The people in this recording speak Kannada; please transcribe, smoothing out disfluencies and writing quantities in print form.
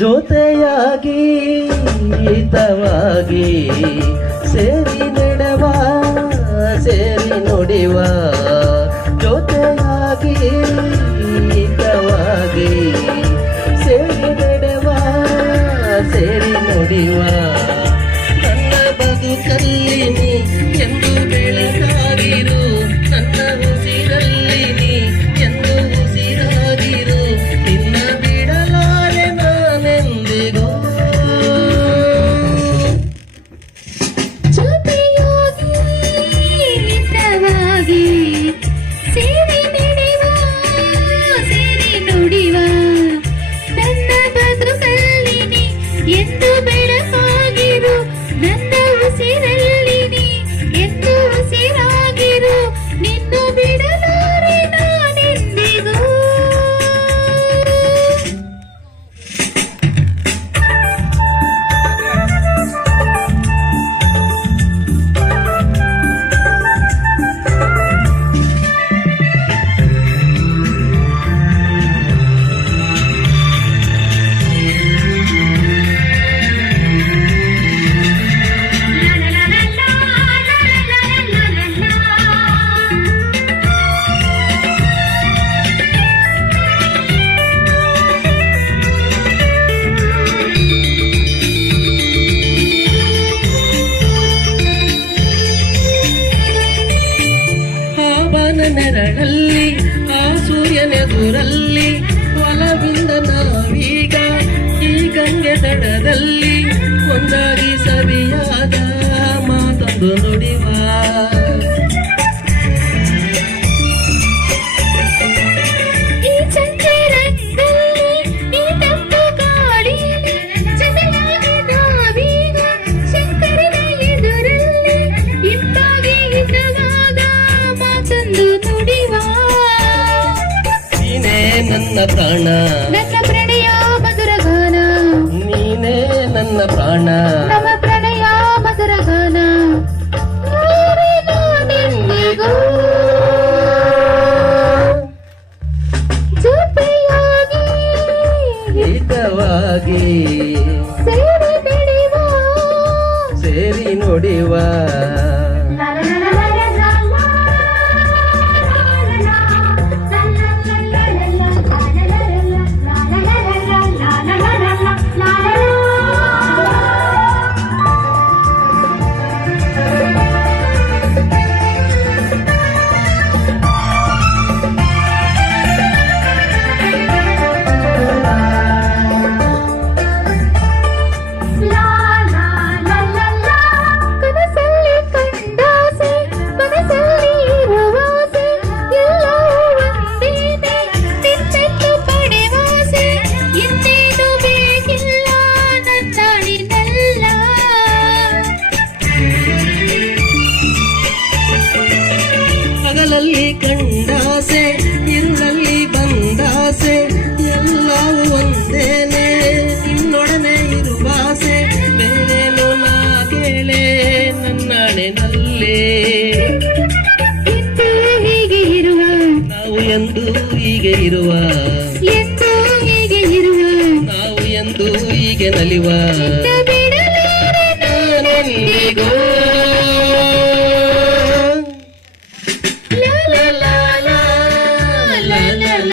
ಜೊತೆಯಾಗಿ ಹಿತವಾಗಿ ಸೇರಿ ನಡೆವ ಸೇರಿ ನುಡಿವ ಜೊತೆಯಾಗಿ ಹಿತವಾಗಿ ಸೇರಿ ನಡೆವ ಸೇರಿ ನುಡಿವ ನನ್ನ ಬದುಕಲ್ಲಿ ನೀ ಎಂದು ಬೆಳಕಾಗಿರು ನನ್ನ ಉಸಿರಲ್ಲಿ ನೀ ಎಂದು ಉಸಿರಾಗಿರು ನಿನ್ನ ಬಿಡಲಾರೆ ನಾನೆಂದಿಗೂ ಜೊತೆಯಾಗಿ ಹಿತವಾಗಿ ಸೇರಿ ನಡೆವ ಸೇರಿ ನುಡಿವ ನನ್ನ ಬದುಕಲ್ಲಿ ನೀ ಎಂದು ಬೆಳಕಾಗಿರು ನನ್ನ ಉಸಿರಲ್ಲಿ ನೀ ಎಂದು ಉಸಿರಾಗಿರು ನಿನ್ನ ಬಿಡಲಾರೆ ನಾನೆಂದಿಗೂ ನೆರಳಲ್ಲಿ ಆ ಸೂರ್ಯನೆದುರಲ್ಲಿ ಒಲವಿಂದ ನಾವೀಗ ಈ ಗಂಗೆ ದಡದಲ್ಲಿ ಒಂದಾಗಿ ಸವಿಯಾದ ಮಾತೊಂದು ನುಡಿವ ಈ ಚಂದಿರಂಗಲ್ಲಿ ಈ ತಂಪು ಗಾಳಿಯಲ್ಲಿ ಜೊತೆಯಾಗಿ ನಾವೀಗ ಶಂಕರನ ಎದುರಲ್ಲಿ ಇಂಪಾಗಿ ಹಿತವಾದ ಮಾತೊಂದು ನುಡಿವ ನೀನೇ ನನ್ನ ಪ್ರಾಣ ನನ್ನ ಪ್ರಣಯ ಮಧುರ ಗಾನ ನೀನೇ ನನ್ನ ಪ್ರಾಣ ನಮ್ಮ ಪ್ರಣಯ ಮಧುರ ಗಾನ ನಾವೇ ನಾನೆಂದಿಗೂ ಜೊತೆಯಾಗಿ ಹಿತವಾಗಿ ಸೇರಿ ನಡೆವ ಸೇರಿ ನುಡಿವ ಕನಸಲ್ಲಿ ಕಂಡಾಸೆ ಮನಸ್ಸಲ್ಲಿ ಇರುವಾಸೆ ಎಲ್ಲವೂ ಒಂದೇನೆ ನಿನ್ನೆಂದು ಪಡೆವಾಸೆ ಇನ್ನೇನು ಬೇಕಿಲ್ಲ ನನ್ನಾಳಿನಲ್ಲ ಹಗಲಲ್ಲಿ ಕಂಡಾಸೆ ഇരുಳಲ್ಲಿ ಬಂದಾಸೆ ಎಲ್ಲವೂ ಒಂದೇನೆ ನಿನ್ನೊಡನೆ ಇರುವಾಸೆ ಬೇರೇನು ನಾ ಕೇಳೆ ನನ್ನಾಣೆನಲ್ಲೇ ಎಂದು ಹೀಗೆ ಇರುವ ನಾವು ಎಂದು ಹೀಗೆ ಇರುವ ಎಂದು ಹೀಗೆ ಇರುವ ನಾವು ಎಂದು ಹೀಗೆ ನಲಿವ ಬಿಡಲಾರೆ ನಾನೆಂದಿಗೂ